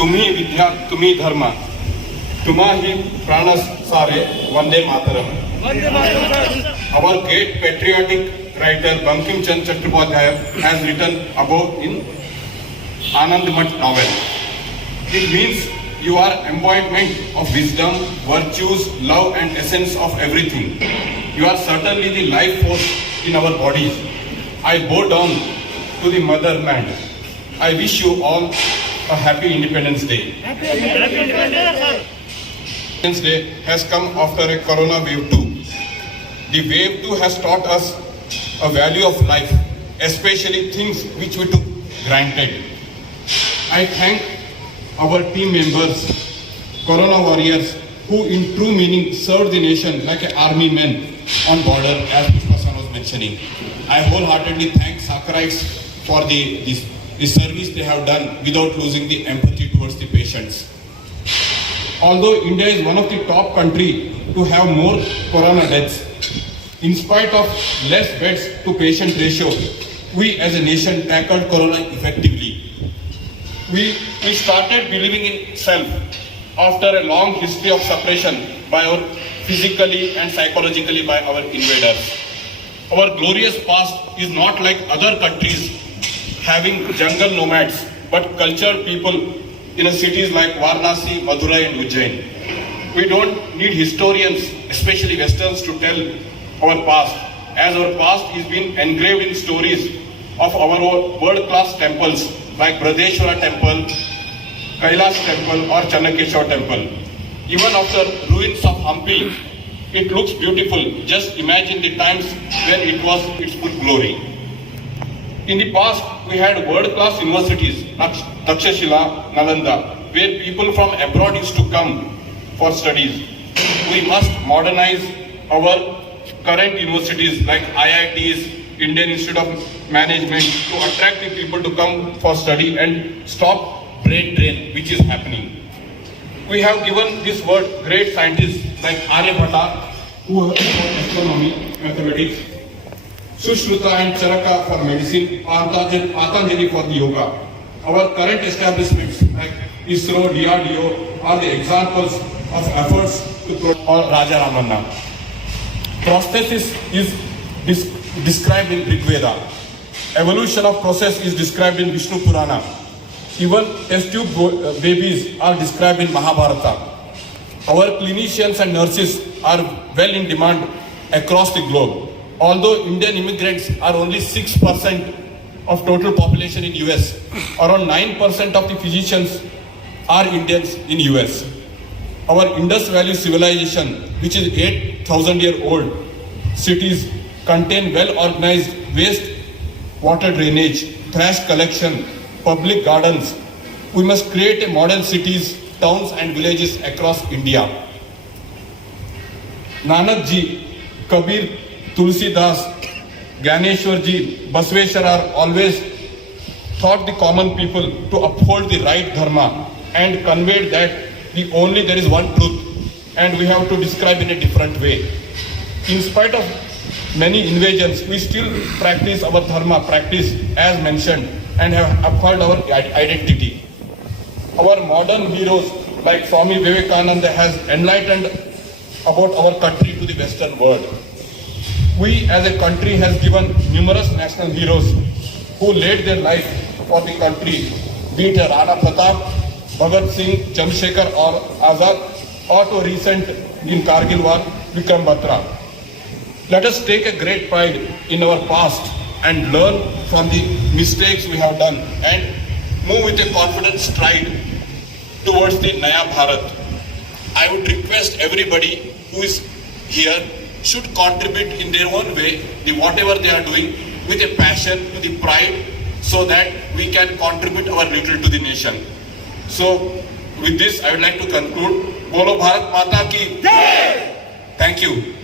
तुम्ही विद्या तुम्ही धर्म तुम्हाही प्राणस सारे Vande Mataram. Our great patriotic writer Bankim Chand Chattopadhyay has written above in Anand Math novel. It means you are embodiment of wisdom, virtues, love and essence of everything. You are certainly the life force in our bodies. I bow down to the motherland. I wish you all a happy Independence Day. Independence Day has come after a Corona wave 2. The wave 2 has taught us a value of life, especially things which we took granted. I thank our team members, Corona warriors, who in true meaning served the nation like an army men on border, as Pushpa was mentioning. I wholeheartedly thank Sakarites for the service they have done without losing the empathy towards the patients. Although India is one of the top countries to have more corona deaths, in spite of less beds to patient ratio, we as a nation tackled corona effectively. We started believing in self after a long history of suppression by our physically and psychologically by our invaders. Our glorious past is not like other countries having jungle nomads, but cultured people in cities like Varanasi, Madurai and Ujjain. We don't need historians, especially Westerns, to tell our past, as our past is being engraved in stories of our world-class temples like Bradeshwara Temple, Kailash Temple or Channakeshwar Temple. Even after ruins of Hampi, it looks beautiful. Just imagine the times when it was its full glory. In the past, we had world-class universities, Takshashila, Nalanda, where people from abroad used to come for studies. We must modernize our current universities like IITs, Indian Institute of Management, to attract the people to come for study and stop brain drain, which is happening. We have given this word great scientists like Aryabhatta, who have taught astronomy, mathematics, Sushruta and Charaka for medicine, Patanjali for the yoga. Our current establishments like ISRO, DRDO are the examples of efforts to or Raja Ramanna. Prosthesis is described in Rig Veda. Evolution of process is described in Vishnu Purana. Even test tube babies are described in Mahabharata. Our clinicians and nurses are well in demand across the globe. Although Indian immigrants are only 6% of total population in US, around 9% of the physicians are Indians in US. Our Indus Valley civilization, which is 8,000-year-old cities, contain well-organized waste water drainage, trash collection, public gardens. We must create a model cities, towns and villages across India. Nanak ji, Kabir, Tulsidas, Ganeshwar ji, Basveshwar are always taught the common people to uphold the right dharma and conveyed that there is one truth and we have to describe in a different way. In spite of many invasions, we still practice our dharma, practice as mentioned, and have upheld our identity. Our modern heroes like Swami Vivekananda has enlightened about our country to the Western world. We as a country has given numerous national heroes who laid their life for the country, be it Rana Pratap, Bhagat Singh, Chandrasekhar or Azad, or to recent in Kargil war, Vikram Batra. Let us take a great pride in our past and learn from the mistakes we have done and move with a confident stride towards the Naya Bharat. I would request everybody who is here should contribute in their own way, whatever they are doing, with a passion, with the pride, so that we can contribute our little to the nation. So, with this, I would like to conclude. Bolo Bharat Mata ki Jai! Thank you.